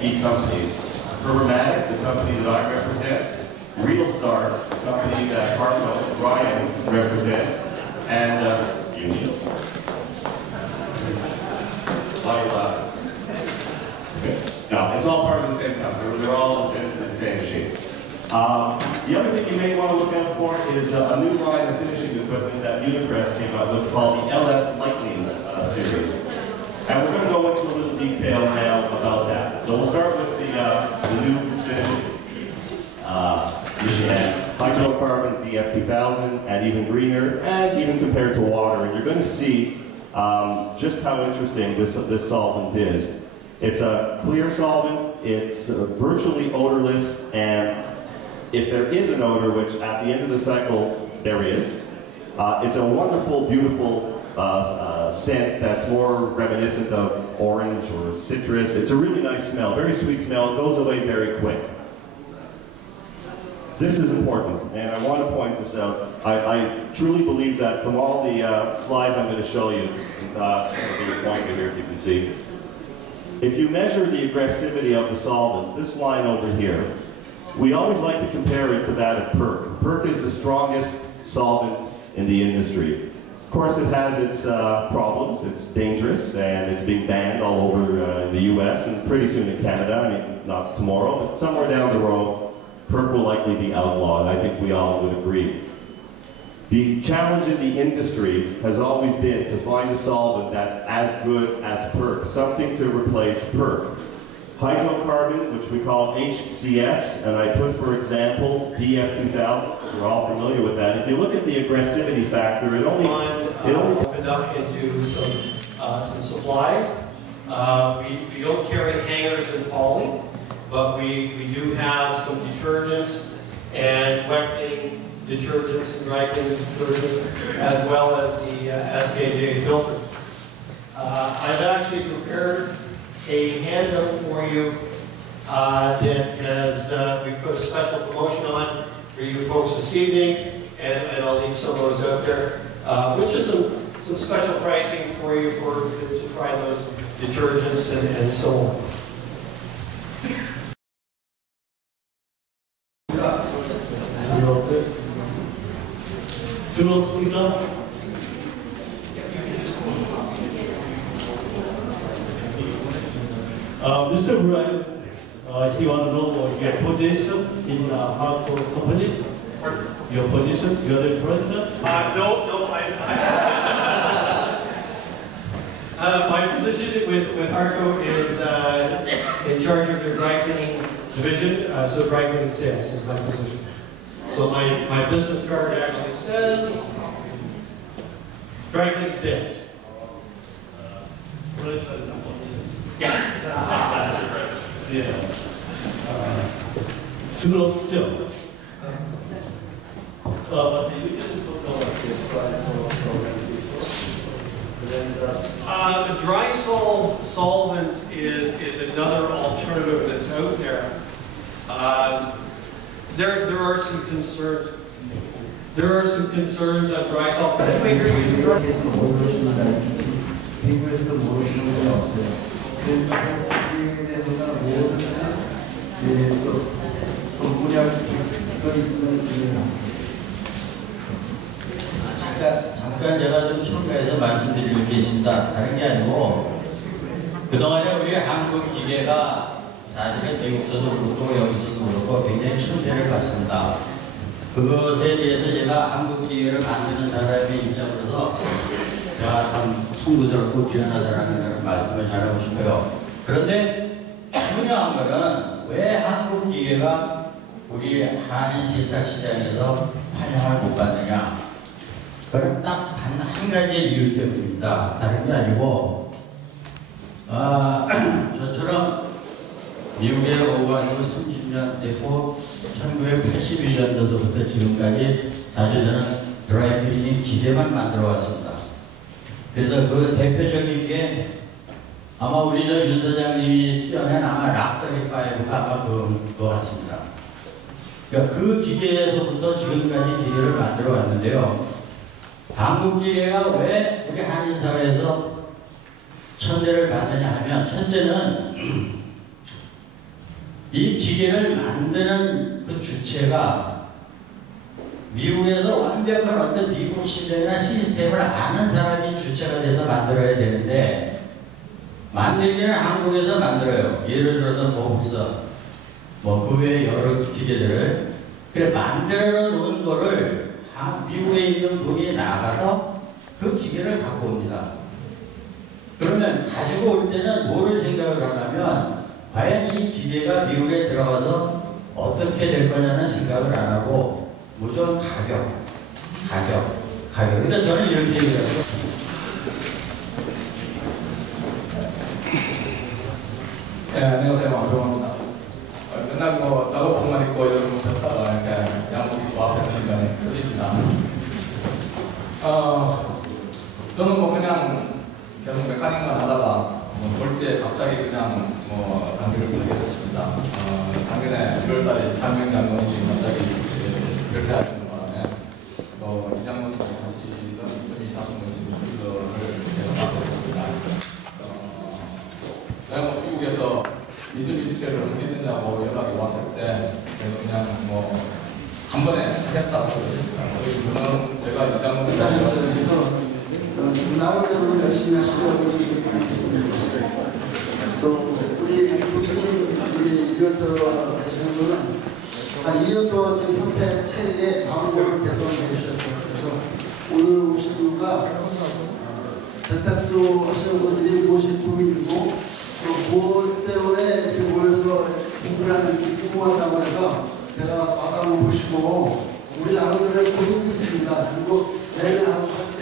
key companies. Firmatic, the company that I represent, Realstar, the company that Ryan represents, and Union. No, it's all part of the same company. They're all the same machine. The other thing you may want to look out for is a new line of finishing equipment that Unipress came out with called the LS Lightning series. And we're going to go into a little detail now about that. So we'll start with the new finishing machine. Hydrocarbon DF2000 and even greener, and even compared to water. And you're going to see just how interesting this solvent is. It's a clear solvent, it's virtually odorless, and if there is an odor, which at the end of the cycle there is, it's a wonderful, beautiful scent that's more reminiscent of orange or citrus. It's a really nice smell, very sweet smell. It goes away very quick. This is important, and I want to point this out. I truly believe that from all the slides I'm going to show you, I'll give you a pointer here if you can see. If you measure the aggressivity of the solvents, this line over here, we always like to compare it to that of PERC. PERC is the strongest solvent in the industry. Of course, it has its problems. It's dangerous, and it's being banned all over the US and pretty soon in Canada. I mean, not tomorrow, but somewhere down the road, PERC will likely be outlawed. I think we all would agree. The challenge in the industry has always been to find a solvent that's as good as PERC, something to replace PERC. Hydrocarbon, which we call HCS, and I put, for example, DF2000. We're all familiar with that. If you look at the aggressivity factor, it only opened up into some supplies. We don't carry hangers and poly, but we do have some detergents and wet cleaning detergents and dry cleaning detergents, as well as the SKJ filters. I've actually prepared a handout for you that has, we put a special promotion on for you folks this evening, and I'll leave some of those out there, which is some special pricing for you to try those detergents and so on. 들었습니다. Mr. Brian, he want to know your position in the hardcore company. Your position, you're the president? No, my position with Harco is in charge of their dry cleaning division, so dry cleaning sales is my position. So my business card actually says dry cleaning sales. Yeah. 들었죠? But you didn't talk about the price The dry solvent is another alternative that's out there. There are some concerns. There are some concerns on dry solvent. 잠깐 제가 좀 첨가해서 말씀드릴 게 있습니다. 다른 게 아니고 그동안에 우리 한국 기계가 사실은 미국서도 그렇고 여기서도 그렇고 굉장히 천대를 받습니다. 그것에 대해서 제가 한국 기계를 만드는 사람의 입장으로서 제가 참 선구스럽고 뛰어나다라는 말씀을 잘하고 싶어요. 그런데 중요한 것은 왜 한국 기계가 우리 한인 세탁 시장에서 환영을 못 받느냐? 그건 딱 한 가지의 이유 때문입니다. 다른 게 아니고 저처럼 미국에 오고 한 30년 됐고 1981년도부터 지금까지 사실 저는 드라이클리닝 기계만 만들어 왔습니다. 그래서 그 대표적인 게 아마 우리 윤 사장님이 떼어낸 아마 락35가 아마 그거 같습니다. 그러니까 그 기계에서부터 지금까지 기계를 만들어 왔는데요. 한국 기계가 왜 우리 한인 사회에서 천대를 받느냐 하면 첫째는 이 기계를 만드는 그 주체가 미국에서 완벽한 어떤 미국 시장이나 시스템을 아는 사람이 주체가 돼서 만들어야 되는데 만들기는 한국에서 만들어요. 예를 들어서 거북스 그 외에 여러 기계들을 그래 만들어 놓은 거를 미국에 있는 분이 나가서 그 기계를 갖고 옵니다. 그러면 가지고 올 때는 뭐를 생각을 하냐면 과연 이 기계가 미국에 들어가서 어떻게 될 거냐는 생각을 안 하고 무조건 가격. 그러니까 저는 이렇게 얘기해요. 네, 안녕하세요. 왕병호입니다. 맨날 작업복만 입고 여러분 뵙다가 이렇게 양복 입고 앞에서 굉장히 끌립니다. 저는 그냥 계속 메카닉만 하다가 졸지에 갑자기 그냥 장비를 들게 됐습니다. 작년에 1월달에 장명 장모님이 갑자기 별세하시는 바람에 이 장모님이 하시던 2.24승 이거를 제가 맡게 됐습니다. 제가 미국에서 2.1대를 하겠느냐고 연락이 왔을 때 제가 그냥 한 번에 하겠다고 그랬습니다. 그리고는 제가 이 장모님께서 나름대로 열심히 하시려고 있습니다. 또 우리 리얼터 되시는 분은 한 2년 동안 지금 형태 체계의 방법을 개선해 주셨어요. 그래서 오늘 오신 이유가 세탁소 하시는 분들이 모실 부인이고 또 그것 때문에 이렇게 모여서 공부하는 게 궁금하다고 해서 제가 와서 한번 보시고 우리 나름대로 고민도 있습니다. 그리고 내년하고 할때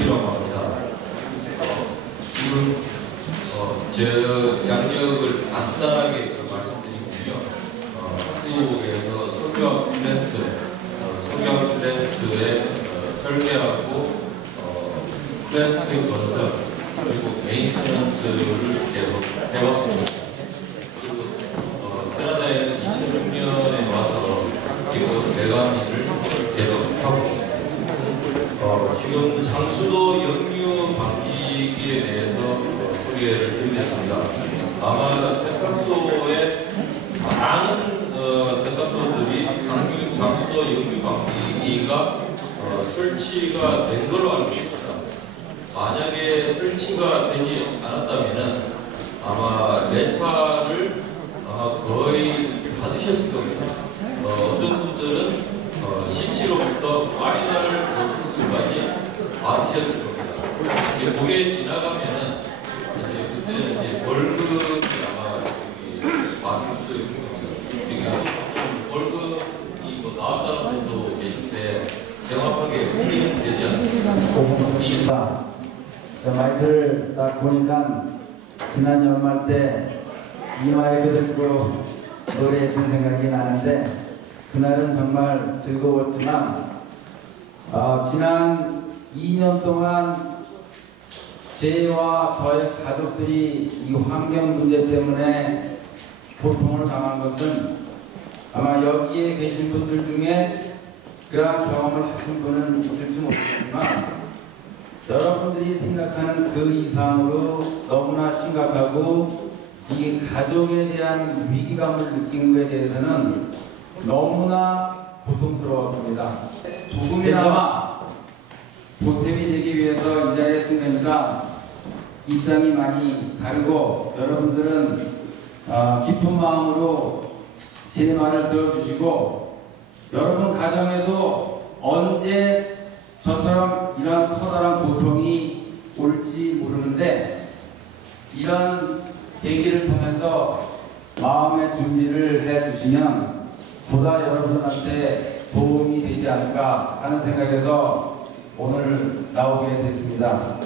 이라고 합니다. 지금 저 양력을 간단하게 말씀드리면요. 한국에서 석유화학 플랜트의 설계하고 플랜트 건설 그리고 메인테넌스를 계속 해왔습니다. 그리고 캐나다에는 2006년에 와서 지금 배관 일을 계속 하고 있습니다. 지금 상수도 역류 방지기에 대해서 소개를 드리겠습니다. 아마 세탁소에 많은 세탁소들이 상수도 역류 방지기가 설치가 된 걸로 알고 있습니다. 만약에 설치가 되지 않았다면 아마 렌탈을 거의 받으셨을 겁니다. 어떤 분들은 CT로부터 파이널 노티스까지 받으셨을 겁니다. 그게 지나가면은 그때는 월급이 아마 받을 수도 있을 겁니다. 월급이 나왔다는 분도 계신데 정확하게 확인은 되지 않습니다. 마이크를 딱 보니까 지난 연말 때 이 마이크 들고 노래했던 생각이 나는데 그날은 정말 즐거웠지만 지난 2년 동안 제와 저의 가족들이 이 환경 문제 때문에 고통을 당한 것은 아마 여기에 계신 분들 중에 그러한 경험을 하신 분은 있을지 모르겠지만 여러분들이 생각하는 그 이상으로 너무나 심각하고 이 가족에 대한 위기감을 느낀 것에 대해서는 너무나 고통스러웠습니다. 조금이나마 보탬이 되기 위해서 이 자리에 쓴 거니까 입장이 많이 다르고 여러분들은 기쁜 마음으로 제 말을 들어주시고 여러분 가정에도 언제 저처럼 이런 커다란 고통이 올지 모르는데 이런 계기를 통해서 마음의 준비를 해주시면 보다 여러분한테 도움이 되지 않을까 하는 생각에서 오늘 나오게 됐습니다.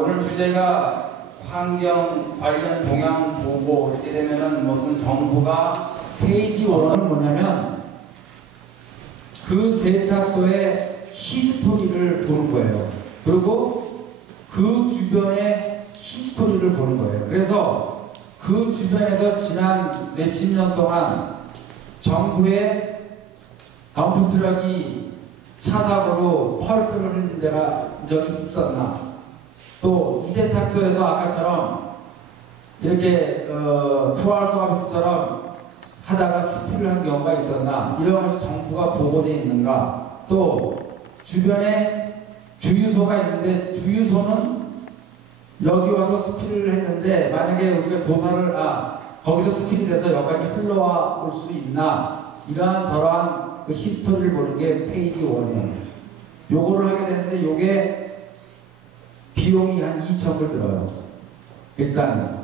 오늘 주제가 환경 관련 동향 보고 이렇게 되면은 무슨 정부가 페이지 1은 뭐냐면 그 세탁소의 히스토리를 보는 거예요. 그리고 그 주변의 히스토리를 보는 거예요. 그래서 그 주변에서 지난 몇십 년 동안 정부의 덤프트럭이 차 사고로 펄크를 흘린 데가 적이 있었나, 또 이 세탁소에서 아까처럼 이렇게 투알 서비스처럼 하다가 스피를 한 경우가 있었나, 이런 것이 정부가 보고되어 있는가, 또 주변에 주유소가 있는데 주유소는 여기 와서 스피를 했는데 만약에 우리가 조사를 거기서 스피이 돼서 여기까지 흘러와 올 수 있나, 이러한 저러한 그 히스토리를 보는 게 페이지 1이에요. 요거를 하게 되는데 요게 비용이 한 2천불 들어요. 일단은.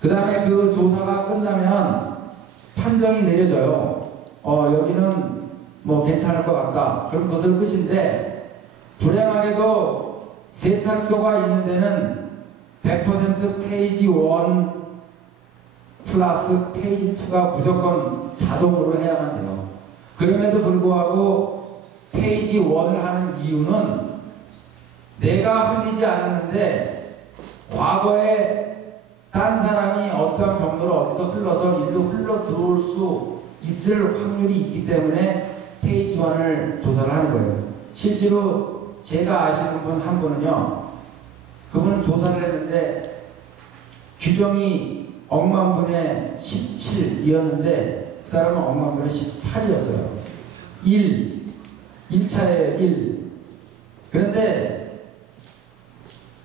그 다음에 그 조사가 끝나면 판정이 내려져요. 여기는 뭐 괜찮을 것 같다. 그럼 그것을 끝인데, 불행하게도 세탁소가 있는 데는 100% 페이지 1 플러스 페이지 2가 무조건 자동으로 해야만 돼요. 그럼에도 불구하고 페이지 1을 하는 이유는 내가 흘리지 않았는데 과거에 딴 사람이 어떠한 경로를 어디서 흘러서 일로 흘러 들어올 수 있을 확률이 있기 때문에 페이지 1을 조사를 하는 거예요. 실제로 제가 아시는 분 한 분은요, 그분은 조사를 했는데 규정이 억만분의 17이었는데 그 사람은 억만분의 18이었어요. 1차에 1. 그런데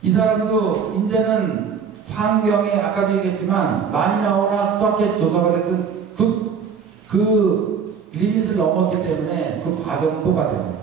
이 사람도 이제는 환경에 아까도 얘기했지만 많이 나오나 적게 조사가 됐든 그 리밋을 넘었기 때문에 그 과정은 똑같아요.